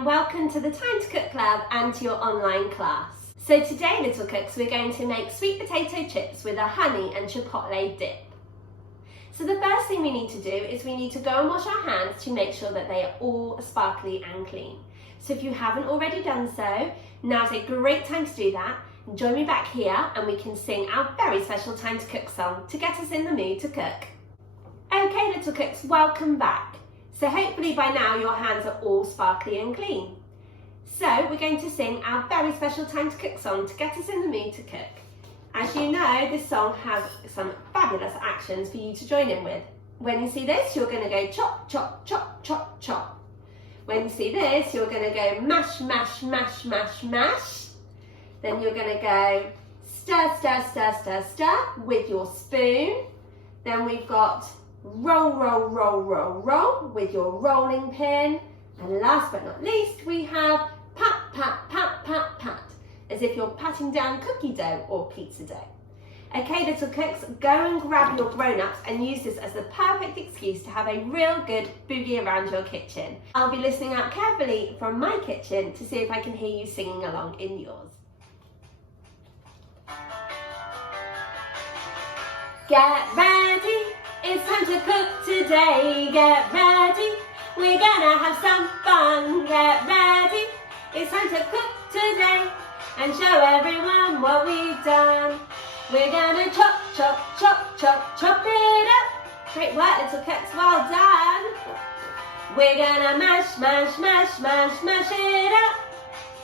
and welcome to the Time to Cook Club and to your online class. So today, little cooks, we're going to make sweet potato chips with a honey and chipotle dip. So the first thing we need to do is we need to go and wash our hands to make sure that they are all sparkly and clean. So if you haven't already done so, now's a great time to do that. Join me back here and we can sing our very special Time to Cook song to get us in the mood to cook. Okay, little cooks, welcome back. So hopefully by now your hands are all sparkly and clean. So we're going to sing our very special Time to Cook song to get us in the mood to cook. As you know, this song has some fabulous actions for you to join in with. When you see this, you're going to go chop, chop, chop, chop, chop. When you see this, you're going to go mash, mash, mash, mash, mash. Then you're going to go stir, stir, stir, stir, stir with your spoon. Then we've got roll, roll, roll, roll, roll with your rolling pin. And last but not least, we have pat, pat, pat, pat, pat, as if you're patting down cookie dough or pizza dough. Okay, little cooks, go and grab your grown-ups and use this as the perfect excuse to have a real good boogie around your kitchen. I'll be listening out carefully from my kitchen to see if I can hear you singing along in yours. Get ready, it's time to cook today. Get ready, we're gonna have some fun. Get ready, it's time to cook today and show everyone what we've done. We're gonna chop, chop, chop, chop, chop it up. Great work, little cooks, well done. We're gonna mash, mash, mash, mash, mash it up.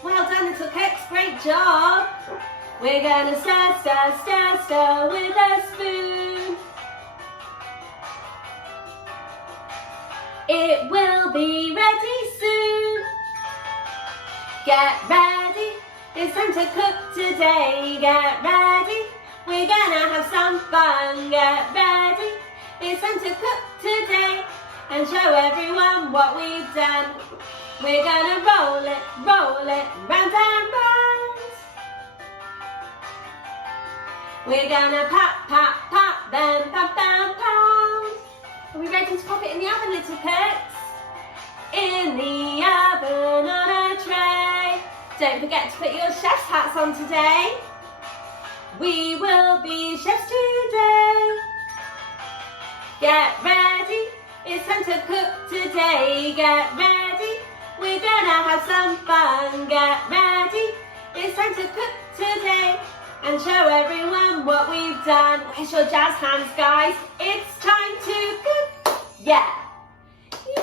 Well done, little cooks, great job. We're gonna stir, stir, stir, stir with a spoon. It will be ready soon. Get ready, it's time to cook today. Get ready, we're gonna have some fun. Get ready, it's time to cook today and show everyone what we've done. We're gonna roll it, round and round. We're gonna pat, pat, pat, then pound, pound, pound. Are we ready to pop it in the oven, little cooks? In the oven on a tray. Don't forget to put your chef's hats on today. We will be chefs today. Get ready, it's time to cook today. Get ready, we're gonna have some fun. Get ready, it's time to cook today and show everyone what we've done. Where's your jazz hands, guys? It's time to cook. Yeah. Yay!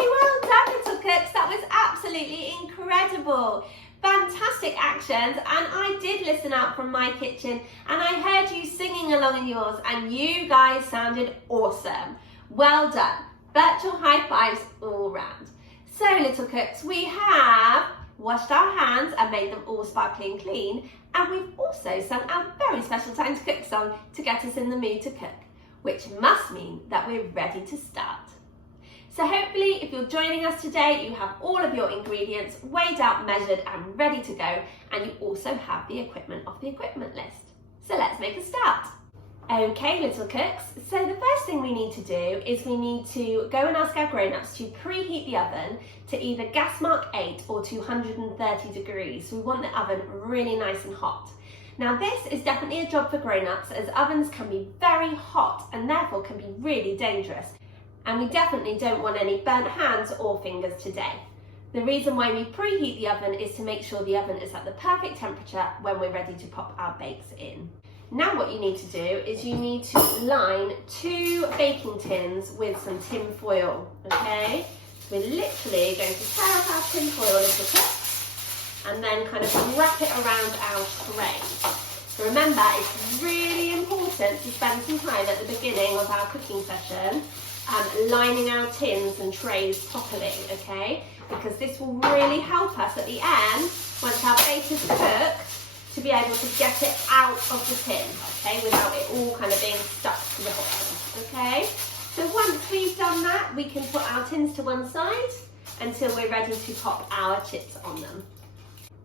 Well done, little cooks. That was absolutely incredible. Fantastic actions, and I did listen out from my kitchen and I heard you singing along in yours and you guys sounded awesome. Well done. Virtual high fives all round. So, little cooks, we have washed our hands and made them all sparkly and clean, and we've also sung our very special Time to Cook song to get us in the mood to cook, which must mean that we're ready to start. So hopefully if you're joining us today, you have all of your ingredients weighed out, measured and ready to go, and you also have the equipment off the equipment list. So let's make a start. Okay, little cooks, so the first thing we need to do is we need to go and ask our grown-ups to preheat the oven to either gas mark 8 or 230 degrees. We want the oven really nice and hot. Now this is definitely a job for grown-ups, as ovens can be very hot and therefore can be really dangerous. And we definitely don't want any burnt hands or fingers today. The reason why we preheat the oven is to make sure the oven is at the perfect temperature when we're ready to pop our bakes in. Now what you need to do is you need to line 2 baking tins with some tin foil, okay? So we're literally going to tear off our tin foil a little bit and then kind of wrap it around our tray. So remember, it's really important to spend some time at the beginning of our cooking session lining our tins and trays properly, okay? Because this will really help us at the end, once our bake is cooked, to be able to get it out of the tin, okay, without it all kind of being stuck to the bottom, okay? So once we've done that, we can put our tins to one side until we're ready to pop our chips on them.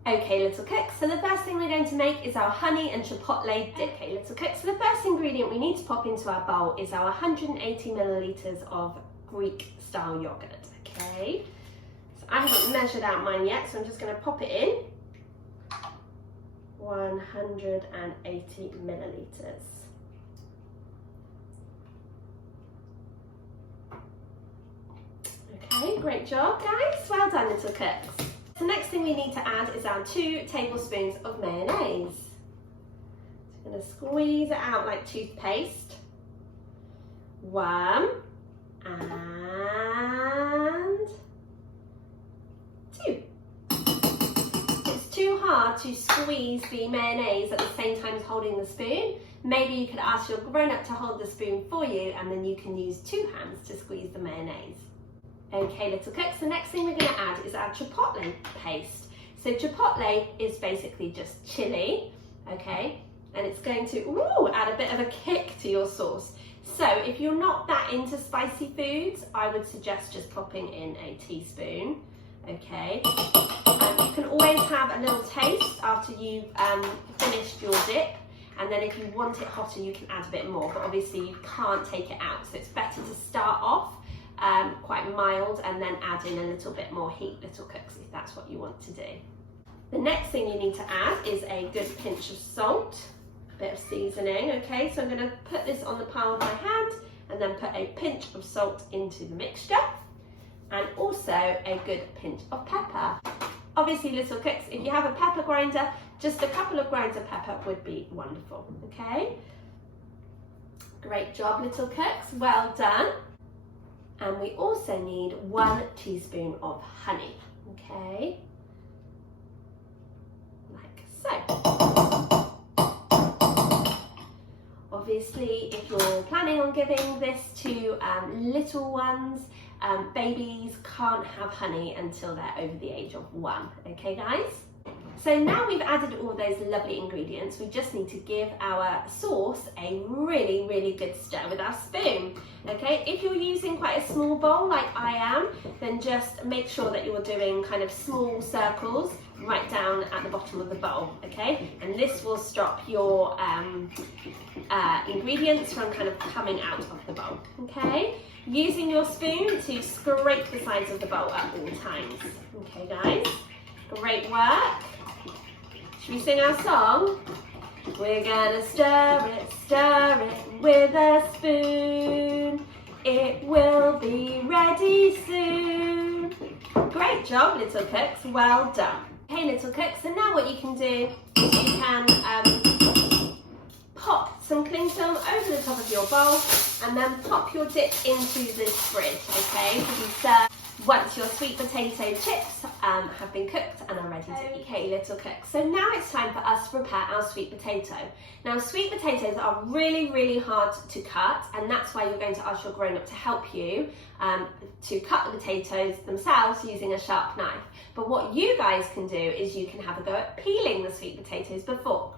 Okay, little cooks, so the first thing we're going to make is our honey and chipotle dip. Okay, little cooks, so the first ingredient we need to pop into our bowl is our 180 millilitres of Greek style yogurt, okay? So I haven't haven't measured out mine yet, so I'm just going to pop it in. 180 millilitres. Okay, great job guys, well done little cooks. The next thing we need to add is our 2 tablespoons of mayonnaise. So I'm going to squeeze it out like toothpaste. 1 and 2. It's too hard to squeeze the mayonnaise at the same time as holding the spoon. Maybe you could ask your grown-up to hold the spoon for you, and then you can use 2 hands to squeeze the mayonnaise. Okay, little cooks, the next thing we're going to add is our chipotle paste. So chipotle is basically just chili, okay, and it's going to add a bit of a kick to your sauce. So if you're not that into spicy foods, I would suggest just popping in a teaspoon, okay. You can always have a little taste after you've finished your dip, and then if you want it hotter you can add a bit more, but obviously you can't take it out, so it's better to start off quite mild and then add in a little bit more heat, little cooks, if that's what you want to do. The next thing you need to add is a good pinch of salt, a bit of seasoning, okay, so I'm going to put this on the palm of my hand and then put a pinch of salt into the mixture, and also a good pinch of pepper. Obviously little cooks, if you have a pepper grinder, just a couple of grinds of pepper would be wonderful, okay. Great job little cooks, well done. And we also need 1 teaspoon of honey, okay, like so. Obviously, if you're planning on giving this to little ones, babies can't have honey until they're over the age of 1, okay guys? So now we've added all those lovely ingredients, we just need to give our sauce a really, really good stir with our spoon. Okay, if you're using quite a small bowl like I am, then just make sure that you're doing kind of small circles right down at the bottom of the bowl, okay? And this will stop your ingredients from kind of coming out of the bowl, okay? Using your spoon to scrape the sides of the bowl at all times. Okay guys, great work. Should we sing our song? We're gonna stir it with a spoon. It will be ready soon. Great job, little cooks, well done. Okay, little cooks, so now what you can do is you can pop some cling film over the top of your bowl and then pop your dip into this fridge, okay, to be served once your sweet potato chips have been cooked and are ready to eat. Okay, little cooks, so now it's time for us to prepare our sweet potato. Now, sweet potatoes are really, really hard to cut, and that's why you're going to ask your grown-up to help you to cut the potatoes themselves using a sharp knife. But what you guys can do is you can have a go at peeling the sweet potatoes before.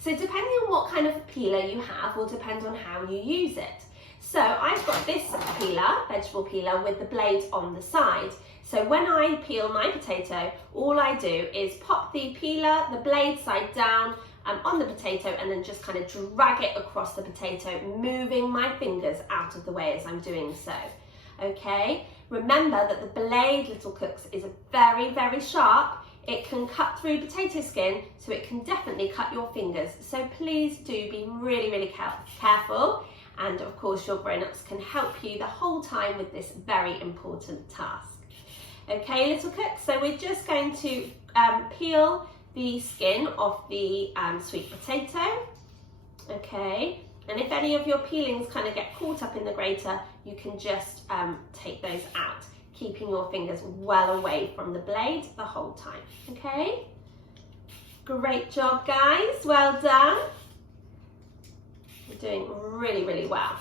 So depending on what kind of peeler you have will depend on how you use it. So I've got this peeler, vegetable peeler, with the blade on the side. So when I peel my potato, all I do is pop the peeler, the blade side down on the potato, and then just kind of drag it across the potato, moving my fingers out of the way as I'm doing so. Okay, remember that the blade, little cooks, is very, very sharp. It can cut through potato skin, so it can definitely cut your fingers. So please do be really, really careful. And of course your grown-ups can help you the whole time with this very important task. Okay, little cooks, so we're just going to peel the skin off the sweet potato. Okay, and if any of your peelings kind of get caught up in the grater, you can just take those out, keeping your fingers well away from the blade the whole time. Okay, great job guys, well done. You're doing really, really well.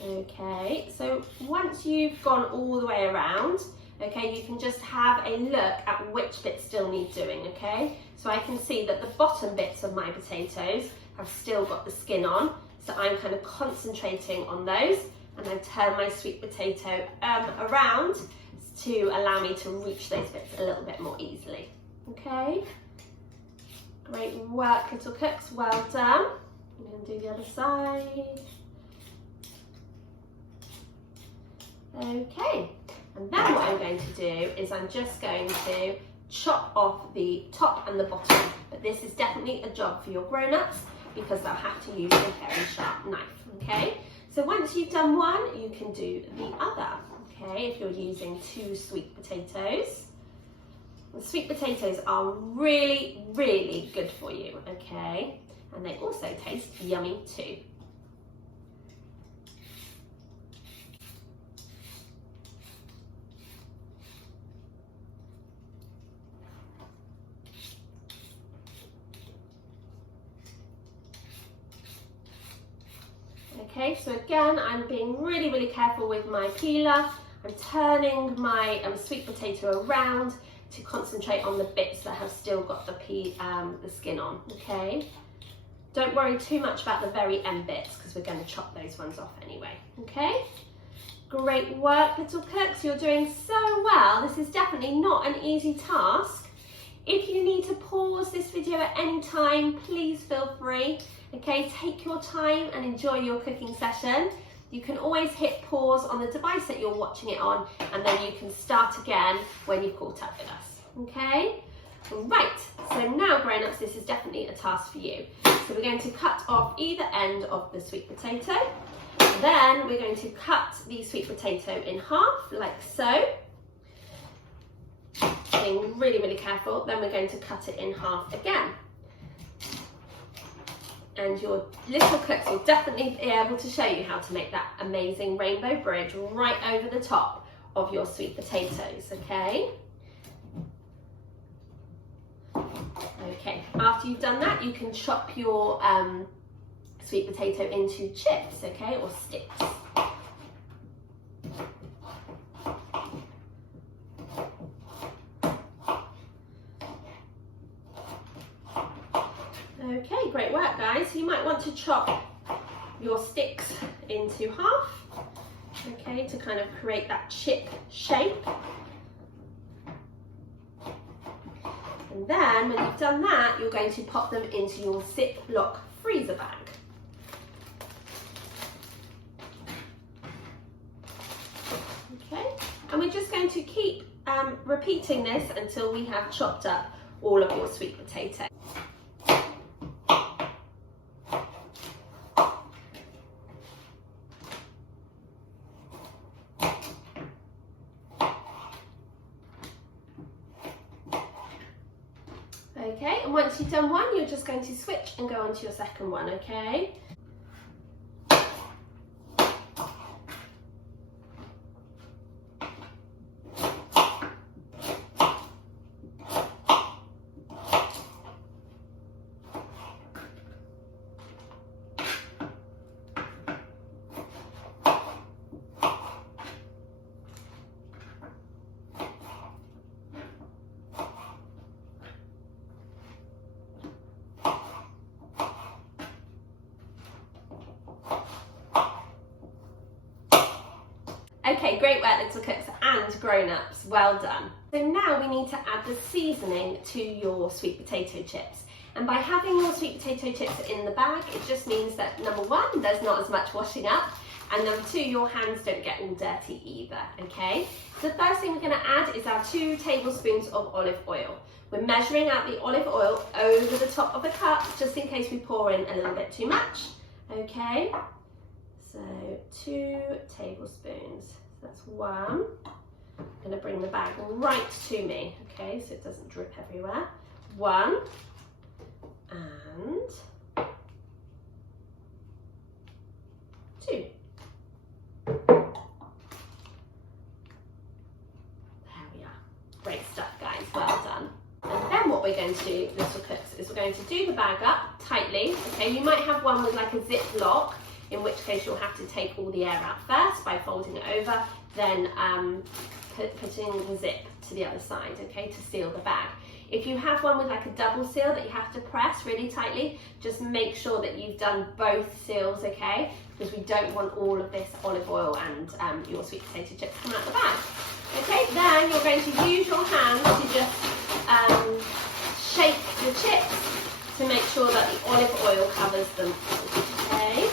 Okay, so once you've gone all the way around, okay, you can just have a look at which bits still need doing, okay? So I can see that the bottom bits of my potatoes have still got the skin on, so I'm kind of concentrating on those, and I've turned my sweet potato around to allow me to reach those bits a little bit more easily. Okay, great work little cooks, well done. I'm going to do the other side. Okay, and then what I'm going to do is I'm just going to chop off the top and the bottom, but this is definitely a job for your grown-ups because they'll have to use a very sharp knife, okay? So once you've done one, you can do the other, okay, if you're using 2 sweet potatoes. The sweet potatoes are really, really good for you, okay? And they also taste yummy too. Okay, so again, I'm being really, really careful with my peeler. I'm turning my sweet potato around to concentrate on the bits that have still got the skin on, okay? Don't worry too much about the very end bits because we're going to chop those ones off anyway, okay? Great work, little cooks. You're doing so well. This is definitely not an easy task. If you need to pause this video at any time, please feel free. Okay, take your time and enjoy your cooking session. You can always hit pause on the device that you're watching it on, and then you can start again when you've caught up with us. Okay? Right, so now grown-ups, this is definitely a task for you. So we're going to cut off either end of the sweet potato. Then we're going to cut the sweet potato in half, like so. Being really, really careful. Then we're going to cut it in half again. And your little cooks will definitely be able to show you how to make that amazing rainbow bridge right over the top of your sweet potatoes, okay? Okay, after you've done that, you can chop your sweet potato into chips, okay, or sticks. Okay, great work guys. So you might want to chop your sticks into half, okay, to kind of create that chip shape. And then when you've done that, you're going to pop them into your Ziploc freezer bag. Okay, and we're just going to keep repeating this until we have chopped up all of your sweet potato. Okay, and once you've done one, you're just going to switch and go on to your second one, okay? Okay, great work little cooks and grown-ups, well done. So now we need to add the seasoning to your sweet potato chips. And by having your sweet potato chips in the bag, it just means that number one, there's not as much washing up, and number two, your hands don't get all dirty either, okay? So the first thing we're gonna add is our 2 tablespoons of olive oil. We're measuring out the olive oil over the top of the cup, just in case we pour in a little bit too much, okay? So 2 tablespoons, so that's 1. I'm going to bring the bag right to me, okay, so it doesn't drip everywhere. 1 and 2. There we are. Great stuff guys, well done. And then what we're going to do, little cooks, is we're going to do the bag up tightly, okay? You might have one with like a zip lock, in which case you'll have to take all the air out first by folding it over, then putting the zip to the other side, okay, to seal the bag. If you have one with like a double seal that you have to press really tightly, just make sure that you've done both seals, okay, because we don't want all of this olive oil and your sweet potato chips come out the bag. Okay, then you're going to use your hands to just shake the chips to make sure that the olive oil covers them, okay?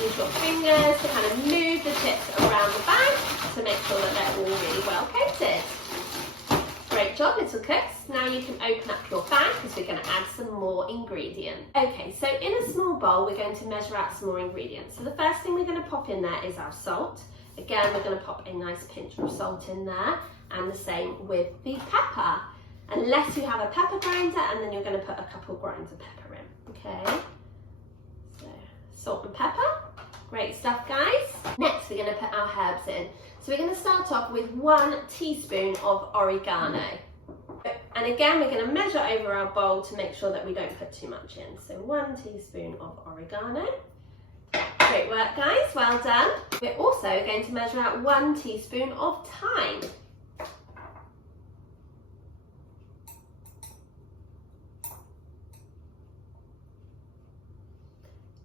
You use your fingers to kind of move the chips around the bag to make sure that they're all really well coated. Great job, little cooks. Now you can open up your bag because we're going to add some more ingredients. Okay, so in a small bowl, we're going to measure out some more ingredients. So the first thing we're going to pop in there is our salt. Again, we're going to pop a nice pinch of salt in there, and the same with the pepper. Unless you have a pepper grinder, and then you're going to put a couple grinds of pepper in, okay? So, salt and pepper, great stuff, guys. Next, we're going to put our herbs in. So we're going to start off with 1 teaspoon of oregano. And again, we're going to measure over our bowl to make sure that we don't put too much in. So 1 teaspoon of oregano. Great work, guys, well done. We're also going to measure out 1 teaspoon of thyme.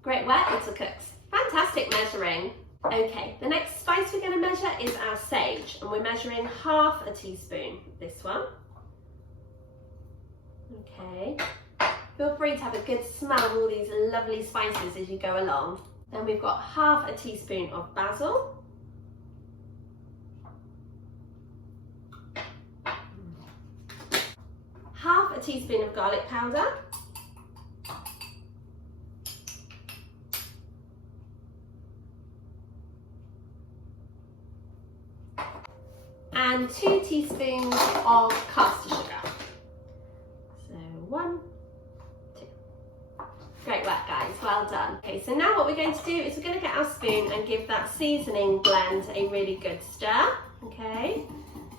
Great work, little cooks. Fantastic measuring. Okay, the next spice we're going to measure is our sage, and we're measuring ½ a teaspoon, this one. Okay, feel free to have a good smell of all these lovely spices as you go along. Then we've got ½ a teaspoon of basil. ½ a teaspoon of garlic powder. And 2 teaspoons of caster sugar. So 1, 2. Great work, guys, well done. Okay, so now what we're going to do is we're going to get our spoon and give that seasoning blend a really good stir. Okay,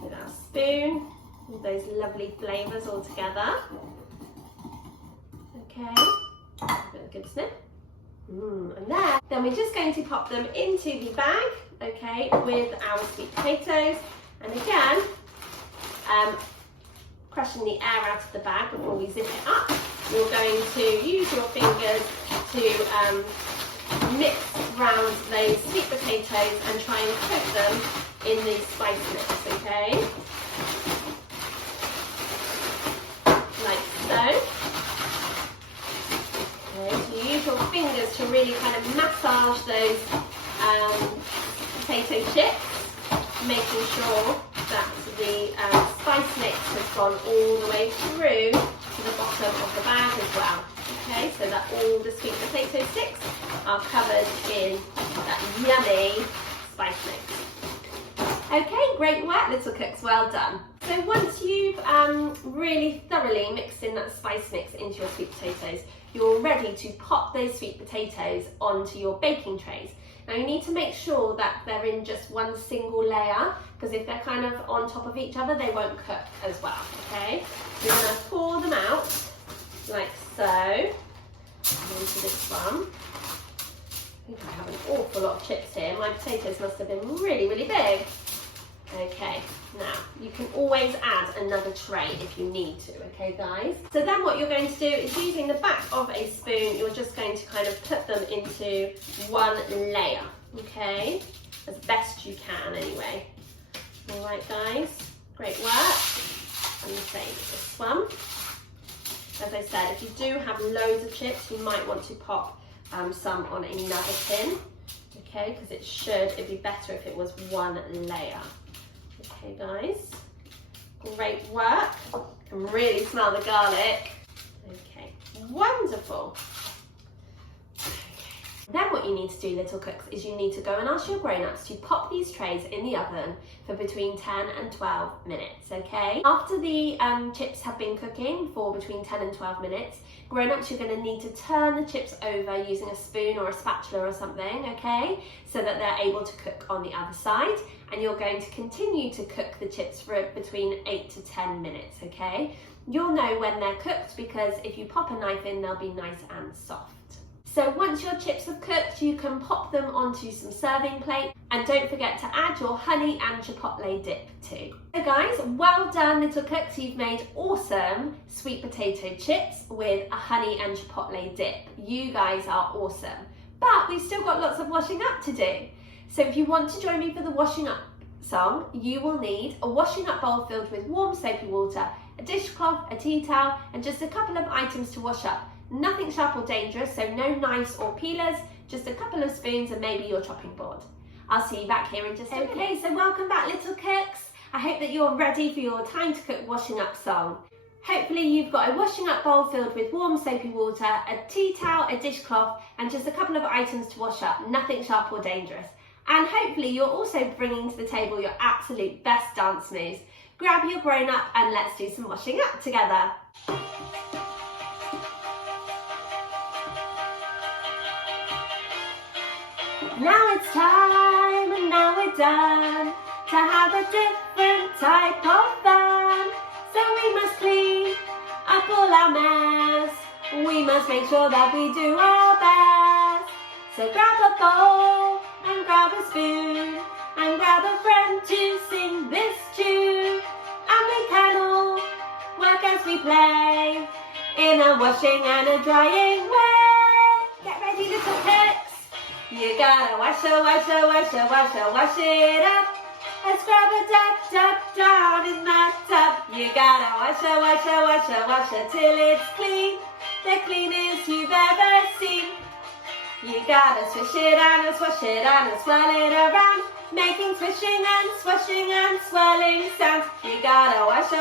with our spoon, all those lovely flavours all together. Okay, a good sniff. And then we're just going to pop them into the bag, okay, with our sweet potatoes. And again, crushing the air out of the bag before we zip it up. You're going to use your fingers to mix around those sweet potatoes and try and cook them in the spice mix, okay? Like so. Okay, so you use your fingers to really kind of massage those potato chips, making sure that the spice mix has gone all the way through to the bottom of the bag as well. Okay, so that all the sweet potato sticks are covered in that yummy spice mix. Okay, great work, little cooks, well done. So once you've really thoroughly mixed in that spice mix into your sweet potatoes, you're ready to pop those sweet potatoes onto your baking trays. Now you need to make sure that they're in just one single layer, because if they're kind of on top of each other, they won't cook as well, okay? So you're going to pour them out, like so, into this one. I think I have an awful lot of chips here. My potatoes must have been really, really big. Okay, now you can always add another tray if you need to, okay guys? So then what you're going to do is, using the back of a spoon, you're just going to kind of put them into one layer, okay? As best you can anyway. All right guys, great work. And the same with this one. As I said, if you do have loads of chips, you might want to pop some on another tin, okay? Because it'd be better if it was one layer. Okay guys, great work. Can really smell the garlic. Okay, wonderful. Okay. Then what you need to do, little cooks, is you need to go and ask your grown-ups to pop these trays in the oven for between 10 and 12 minutes, okay? After the chips have been cooking for between 10 and 12 minutes, grown-ups, you're going to need to turn the chips over using a spoon or a spatula or something, okay? So that they're able to cook on the other side. And you're going to continue to cook the chips for between 8 to 10 minutes, okay? You'll know when they're cooked because if you pop a knife in, they'll be nice and soft. So once your chips have cooked, you can pop them onto some serving plate, and don't forget to add your honey and chipotle dip too. So guys, well done little cooks, you've made awesome sweet potato chips with a honey and chipotle dip. You guys are awesome. But we've still got lots of washing up to do. So if you want to join me for the washing up song, you will need a washing up bowl filled with warm soapy water, a dishcloth, a tea towel, and just a couple of items to wash up. Nothing sharp or dangerous, so no knives or peelers, just a couple of spoons and maybe your chopping board. I'll see you back here in just a minute. Okay, so welcome back, little cooks. I hope that you're ready for your time to cook washing up song. Hopefully you've got a washing up bowl filled with warm soapy water, a tea towel, a dishcloth, and just a couple of items to wash up, nothing sharp or dangerous. And hopefully you're also bringing to the table your absolute best dance moves. Grab your grown up and let's do some washing up together. Now it's time and now we're done to have a different type of fun. So we must clean up all our mess. We must make sure that we do our best. So grab a bowl and grab a spoon and grab a friend to sing this tune. And we can all work as we play in a washing and a drying way. Get ready, little cooks. You gotta wash it up. Let's grab a dab down in that tub. You gotta wash it till it's clean, the cleanest you've ever seen. You gotta swish it and swash it and swirl it around, making swishing and swashing and swirling sounds. You gotta wash it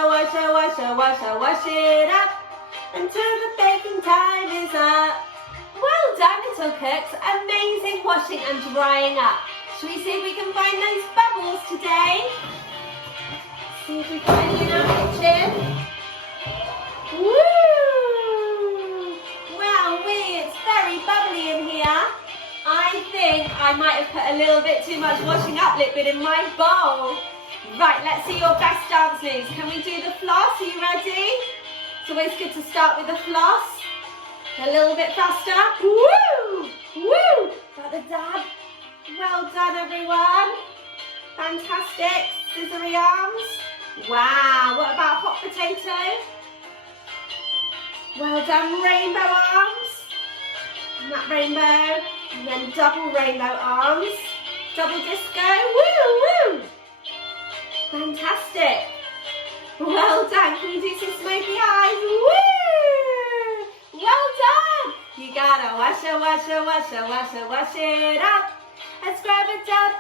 up until the baking time is up. Well done, little cooks. Amazing washing and drying up. Should we see if we can find those bubbles today? See if we find any in our kitchen. Woo! Wowee, it's very bubbly in here. I think I might have put a little bit too much washing up liquid in my bowl. Right, let's see your best dance moves. Can we do the floss? Are you ready? It's always good to start with the floss. A little bit faster. Woo! Woo! Got the dab. Well done, everyone. Fantastic. Scissory arms. Wow. What about hot potato? Well done. Rainbow arms. And that rainbow. And then double rainbow arms. Double disco. Woo! Woo! Fantastic. Well done. Can you do some smoky eyes? Woo! Well done. You gotta wash it up. Let's grab a dab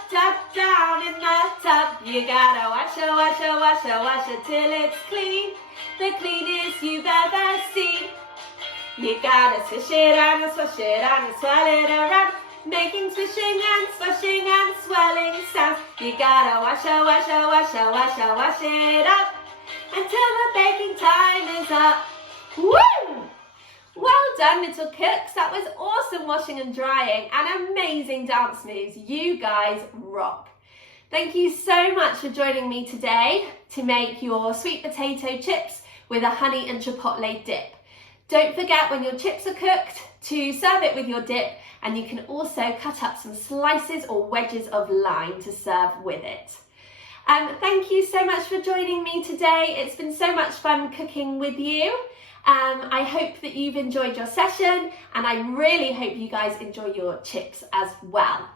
down in the tub. You gotta wash it till it's clean, the cleanest you've ever seen. You gotta swish it and swash it and swirl it around, making swishing and swashing and swirling sounds. You gotta wash it up until the baking time is up. Woo! Well done, little cooks. That was awesome washing and drying and amazing dance moves. You guys rock. Thank you so much for joining me today to make your sweet potato chips with a honey and chipotle dip. Don't forget when your chips are cooked to serve it with your dip, and you can also cut up some slices or wedges of lime to serve with it. Thank you so much for joining me today. It's been so much fun cooking with you. I hope that you've enjoyed your session, and I really hope you guys enjoy your chips as well.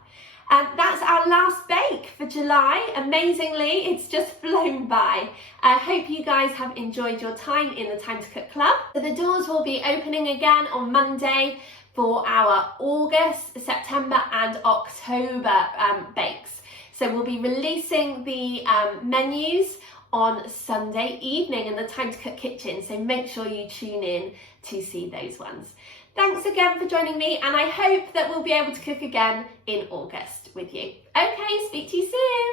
That's our last bake for July. Amazingly, it's just flown by. I hope you guys have enjoyed your time in the Time to Cook Club. So the doors will be opening again on Monday for our August, September and October bakes. So we'll be releasing the menus on Sunday evening in the Time to Cook kitchen, so make sure you tune in to see those ones. Thanks again for joining me, and I hope that we'll be able to cook again in August with you. Okay, speak to you soon.